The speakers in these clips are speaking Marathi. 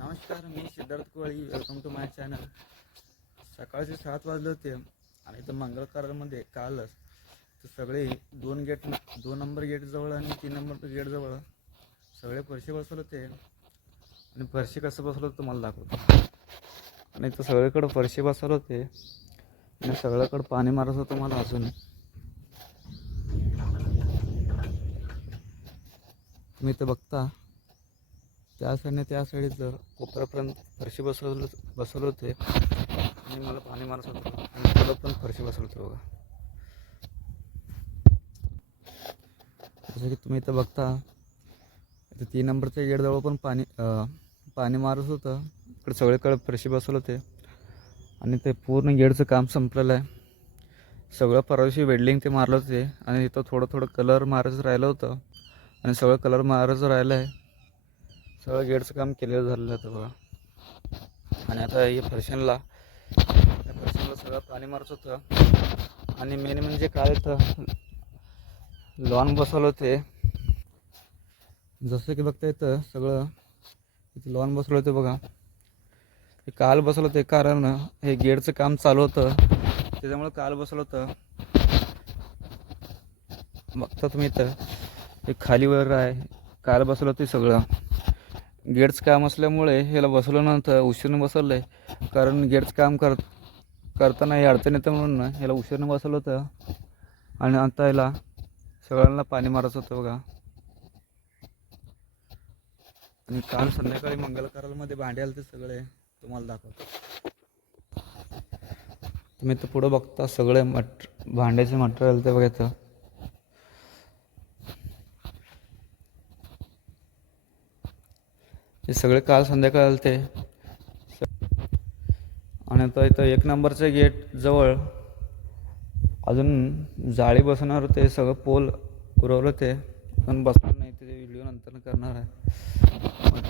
नमस्कार, मी Siddharth Koli. Welcome to my channel. सकाळचे 7 वाजले होते आणि इथं मंगल कार्यालयामध्ये कालच तर सगळे दोन नंबर गेटजवळ आणि 3 नंबर गेटजवळ सगळे फरशी बसवले होते. आणि फरशी कसं बसवलं होतं तुम्हाला दाखवतो. आणि इथं सगळीकडं फरशी बसवलं होते आणि सगळीकडं पाणी मारत होतं मला अजून. तुम्ही इथं बघता त्या साईडने त्या साईडचं कोपऱ्यापर्यंत फरशी बसवलं होते आणि मला पाणी मारत होतं आणि पुढं पण फरशी बसवलं होतं बघा. जसं की तुम्ही इथं बघता इथं 3 नंबरच्या गेटजवळ पण पाणी मारत होतं. इकडे सगळीकडे फरशी बसवलं होते आणि ते पूर्ण गेटचं काम संपलेलं आहे. सगळं परवाशी वेल्डिंग ते मारलं होते आणि इथं थोडं कलर मारायचं राहिलं होतं आणि सगळं कलर मारायचं राहिलं आहे. सगळं गेटचं काम केलेलं झालेलं होतं बघा. आणि आता या फरशीला सगळं पाणी मारत होतं. आणि मेन म्हणजे काय इथं लॉन बसवलं होते. जसं की बघता इथं सगळं इथं लॉन बसवलं होतं बघा. हे काल बसवलं होतं कारण हे गेटचं काम चालू होतं त्याच्यामुळे काल बसवलं होतं. बघता तुम्ही इथं हे खालीवर आहे काल बसवलं होतं सगळं. गेटचं काम असल्यामुळे ह्याला बसवलं नव्हतं, उशिरानं बसवलं आहे. कारण गेटचं काम करताना हे अडचण येतं म्हणून ह्याला उशिरानं बसवलं होतं. आणि आता ह्याला सगळ्यांना पाणी मारायचं होतं बघा. आणि काल संध्याकाळी मंगल कार्यालयामध्ये भांडे आले ते सगळे तुम्हाला दाखवतो. तुम्ही तर पुढं बघता सगळे भांड्याचे मटेरियल ते बघायचं. हे सगळे काल संध्याकाळी आले ते. आणि आता इथं 1 नंबरच्या गेट जवळ अजून जाळी बसवणार होते. सगळं पोल उरवलं ते पण बसणार नाही. ते व्हिडिओ नंतर करणार आहे.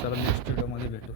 चला नेक्स्ट व्हिडिओमध्ये भेटू.